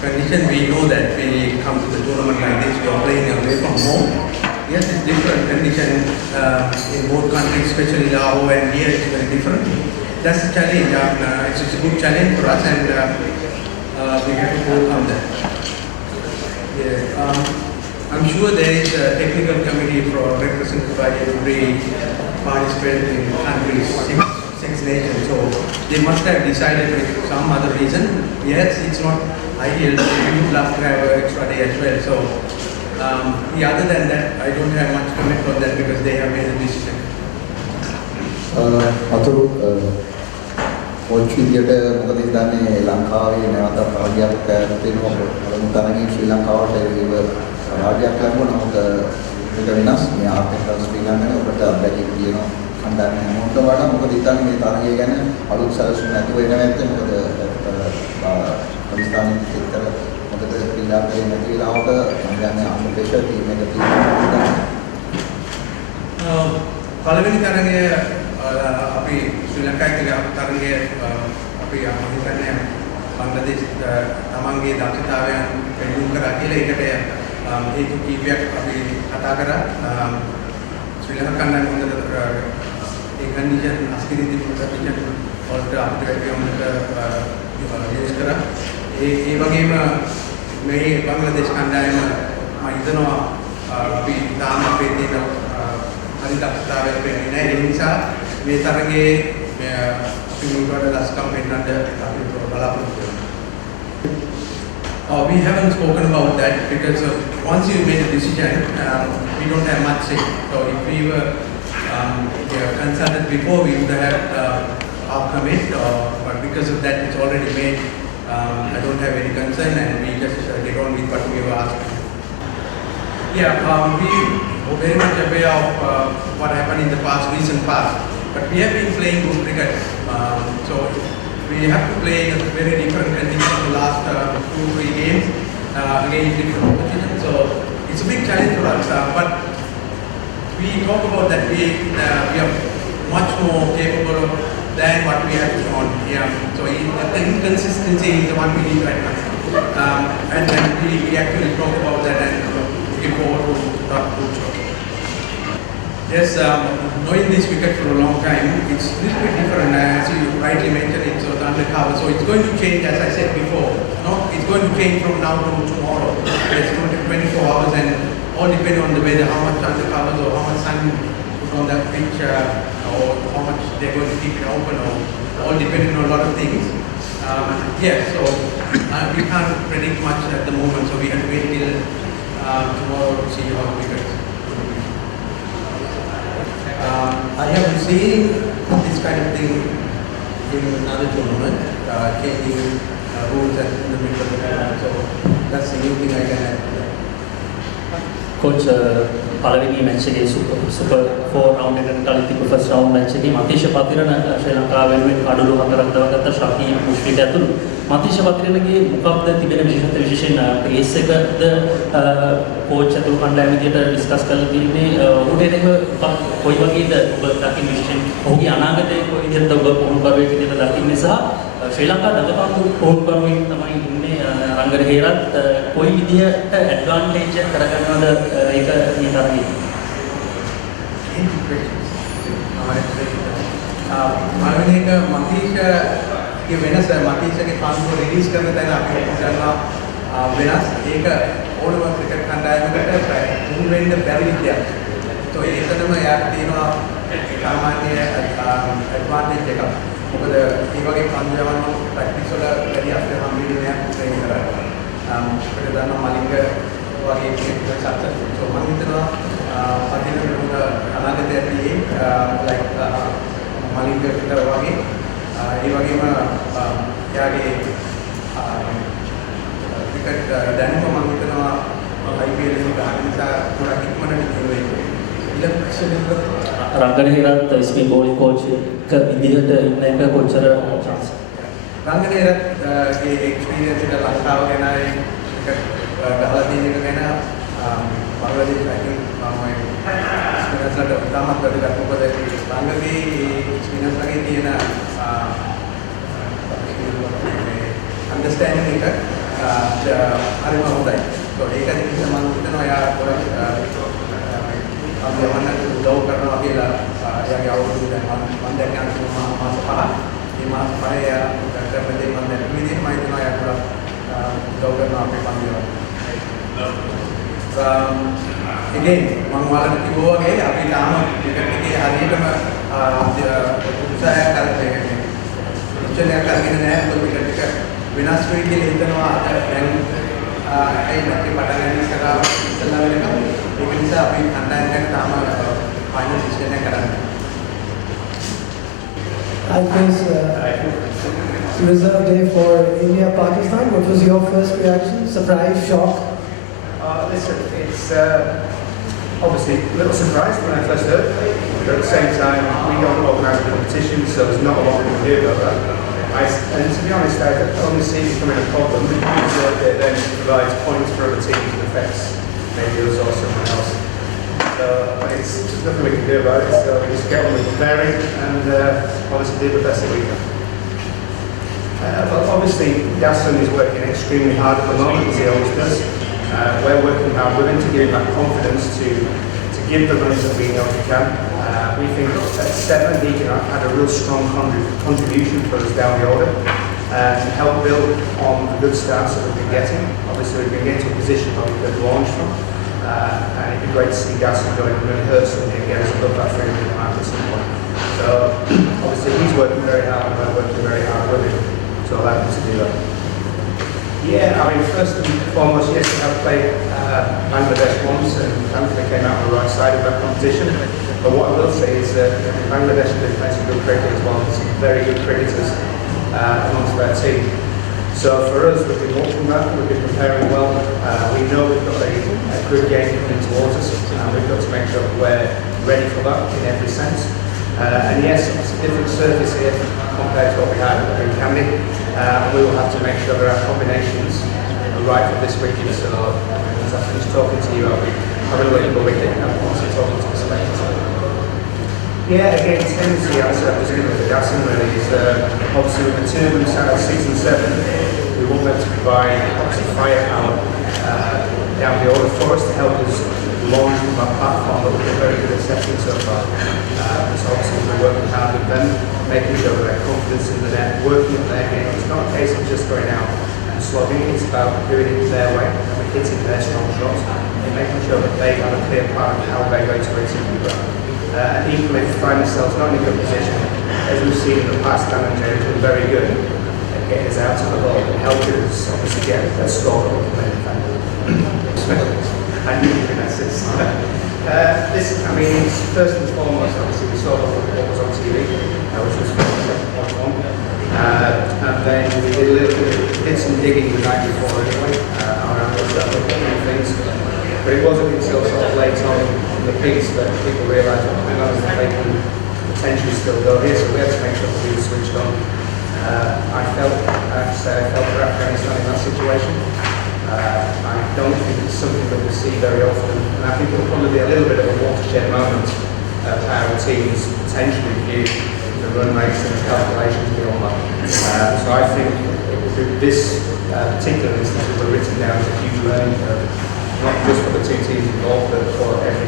condition, we know that we come to the tournament like this, we are playing away from home. Yes, it's different condition in both countries, especially Lahore and here it's very different. That's a challenge. It's a good challenge for us, and we have to overcome that. Yeah, I'm sure there is a technical committee represented by every participant in countries, six nations. So they must have decided with some other reason. Yes, it's not ideal. We would love to have an extra day as well. So other than that, I don't have much comment on that because they have made a decision. අතුරු coach විදියට මොකද හිතන්නේ ලංකාවේ නැවත රාජ්‍යයක් තියෙනවා පළමු තරගයේ ශ්‍රී ලංකාවට ඒව රාජ්‍යයක් ලැබුණා නමුත් ඒක වෙනස් මේ ආර්ථික ශ්‍රී ලංකාවේ ඔබට අත්දැකීම් තියෙනවා කණ්ඩායම හැමෝටම වඩා මොකද හිතන්නේ මේ තරගය ගැන අලුත් සැලසුම් නැතුව එන නැත්නම් මොකද පාකිස්තානයේ විතර මොකද ශ්‍රී ලංකාවේ නැති වෙලාවට මම කියන්නේ අnder ප්‍රෙෂර් ටීම් එක තියෙනවා පළවෙනි තරගය අපි ශ්‍රී ලංකාවේ තරගය අපි හිතන්නේ බංග්ලාදේශ තමන්ගේ දක්ෂතාවයන් පෙන්වන්න කරා කියලා ඒකට හේතු කීපයක් අපි කතා කරා ශ්‍රී ලංකා කණ්ඩායම හොඳට ඒ කන්ඩිෂන් අස්කිරිති ප්‍රතිචාර වලට අපිට යොමුට යොමු කරා ඒ වගේම මේ බංග්ලාදේශ කණ්ඩායම මම හිතනවා අපි තාම අපේ තියෙන හරි දක්ෂතාවයක් වෙන්නේ නැහැ ඒ නිසා මේ තරගයේ අපි මුලට දස්කම් වෙන්නට අපි බලාපොරොත්තු වෙනවා. We haven't spoken about that because once you made a decision, we don't have much say. So if we were consulted before, we would have our commit, but because of that, it's already made. I don't have any concern, and we just get on with what we were asked. Yeah, we were very much aware of what happened in the recent past, but we have been playing good cricket. So we have to play in a very different condition the last 2-3 games against different opposition. So it's a big challenge for us. But we talk about that we are much more capable than what we have shown here. So the inconsistency is the one we need right now. And then we actually talk about that and looking forward to that future. Yes, knowing this wicket for a long time, it's a little bit different. As you rightly mentioned, it's undercover. So it's going to change, as I said before. No, it's going to change from now to tomorrow. It's going to be 24 hours, and all depending on the weather, how much undercovers or how much sun put on that pitch, or how much they're going to keep it open, or all depending on a lot of things. So we can't predict much at the moment. So we have to wait till tomorrow to see how we get. I haven't seen this kind of thing in another tournament, changing rules in the middle of the tournament. So that's the new thing I can add to that. Coach, පළවෙනි match එකේ super 4 round එකට කලින් තිබු first round match එකේ මතීෂ පතිරණ ශ්‍රී ලංකාව වෙනුවෙන් කඩලු 4ක් දවගත්ත ශකී මුෂ්ෆික් ඇතුළු මතීෂ පතිරණගේ මොකක්ද තිබෙන විශේෂත්ව විශේෂයෙන් පේස් එකද කෝච් ඇතුළු කණ්ඩායම විදියට ඩිස්කස් කරලා තියෙන්නේ උඩ එනක කොයි වගේද ඔබ දකින්න විශේෂයෙන් ඔහුගේ අනාගතයේ කොයි විදිහට ඔබ පුහුණු කරුවෙක් විදියට දකින්නේ සහ ශ්‍රී ලංකා දඟපාතු පුහුණු කරුවෙක් තමයි ඉන්නේ රංගන හේරත් කොයි විදිහට ඇඩ්වාන්ටේජ් එක කරගන්නවද ඒක මේ තරගයේ මානවික මතීෂගේ වෙනස මතීෂගේ පන්දු රිලීස් කරන තැන අපි කරනවා වෙනස් ඒක ඕනම ක්‍රිකට් කණ්ඩායමකට මුල් වෙන්න බැරි විදියක්. તો ඒකටම යාක් තියෙනවා සාමාන්‍ය ඇඩ්වාන්ටේජ් එකක්. මොකද මේ වගේ පන්දු යවන්න ප්‍රැක්ටිස් වල වැඩි අපිට හම්බෙන්නේ නැහැ ට්‍රේනින් කරලා. අපිට දන්න මලින්ග වගේ කෙනෙක් සක්සස්ෆුල්. so මම හිතනවා පදින අනාගතයේදී like මලින්ග විතර වගේ ඒ වගේම යාගේ ක්‍රිකට් දැනුම මම හිතනවා IPL එකේ ගහන නිසා ගොඩක් ඉක්මනට ඉන්නේ. රංගන හේරත් ස්පින් බෝලින් කෝච් එක විදිහට ඉන්න එක කොච්චර chance රංගන හේරත්ගේ එක්ස්පීරියන්ස් එක ලංකාව ගැන ඒක ගහලා තියෙන එක ගැන බංග්ලාදේශ රැකින් මම ස්පිනර්ස්ලට තාමත් වැඩිලා මොකද රංගගේ ස්පිනර්ස්ලගේ තියෙන අන්ඩර්ස්ටෑන්ඩින් එක හරිම හොඳයි. ඒක නිසා මම හිතනවා එයා ගොඩක් අපි යවන්නට උදව් කරනවා කියලා එයාගේ අවුරුදු දැන් මම දැන් යන මාස 5. මේ මාස 5 එයා කරන දේ මම දැන් විදිහට මම හිතනවා එයා ගොඩක් උදව් කරනවා අපේ පන්තිවල. again මම ඔයාලට කිව්වා වගේ අපි තාම ක්‍රිකට් එකේ හරියටම උත්සාහයක් කරන්නේ ඉච්ඡනයක් කරගෙන නැහැ. මොකද ක්‍රිකට් එක වෙනස් වෙයි කියලා හිතනවා අද දැන් ඒ නැති පටන් ගන්න කරා ඉස්සලා වෙනකම් ඒක නිසා අපි කණ්ඩායම් එක තාම ෆයිනල් සිස්ටම් එක කරන්නේ. I guess reserve day for India Pakistan. What was your first reaction? Surprise, shock? Listen, it's obviously a little surprised when I first heard, but at the same time we don't organise the competition, so there's not a lot we can do about that. And to be honest, I only see it becoming a problem because it then provides points for other teams and affects maybe us or someone else. So it's just nothing we can do about it, so we just get on with preparing and obviously do the best that we can. But obviously Gaston is working extremely hard at the moment, as he always does. We're working hard with him to give him that confidence to give the runs that we know he can. We think at 7 he can add a real strong contribution for us down the order and help build on the good starts that we've been getting. Obviously we've been getting to a position where we could launch from and it'd be great to see Gaston going and really hurt something again as above that 300 mark at some point. So obviously he's working very hard and we're working very hard with him to allow him to do that. Yeah, I mean, first and foremost, yes, we have played Bangladesh once and thankfully came out on the right side of that competition. But what I will say is that Bangladesh have been playing some good cricket as well, some very good cricketers amongst their team. So for us, we've been watching that, we've been preparing well. We know we've got a good game coming towards us and we've got to make sure that we're ready for that in every sense. And yes, it's a different surface here compared to what we had in Candy. We will have to make sure that our combinations are right for this wicket. So as I finish talking to you, I'll be having a little wicket and also talking to the selectors. Yeah, again, tendency, I was going to the Gaston really, is obviously with the two of them sat at 6 and 7, we want them to provide obviously firepower down the order for us to help us launch from our platform that we've been very good at setting so far. So obviously we're working hard with them, making sure that their confidence in the net, working at their game. It's not a case of just going out and slogging, it's about doing it their way, and hitting their strong shots, and making sure that they have a clear plan of how they're going to execute that. And equally find themselves not in a good position, as we've seen in the past, Dan and Jerry have been very good at getting us out of the ball and helping us obviously get a score that we can then defend. And you can assist. This, I mean, it's first and foremost, obviously, we saw what was on TV, which was 1. And then we did some digging the night before anyway, around those things. But it wasn't until sort of late on in the piece that people realised that they can potentially still go here, so we had to make sure that we were switched on. I felt for Afghanistan in that situation. I don't think it's something that we see very often, and I think it'll probably be a little bit of a watershed moment of how teams potentially view the run rates and the calculations beyond that. So I think this particular instance was written down as a huge learning curve, not just for the two teams involved, but for every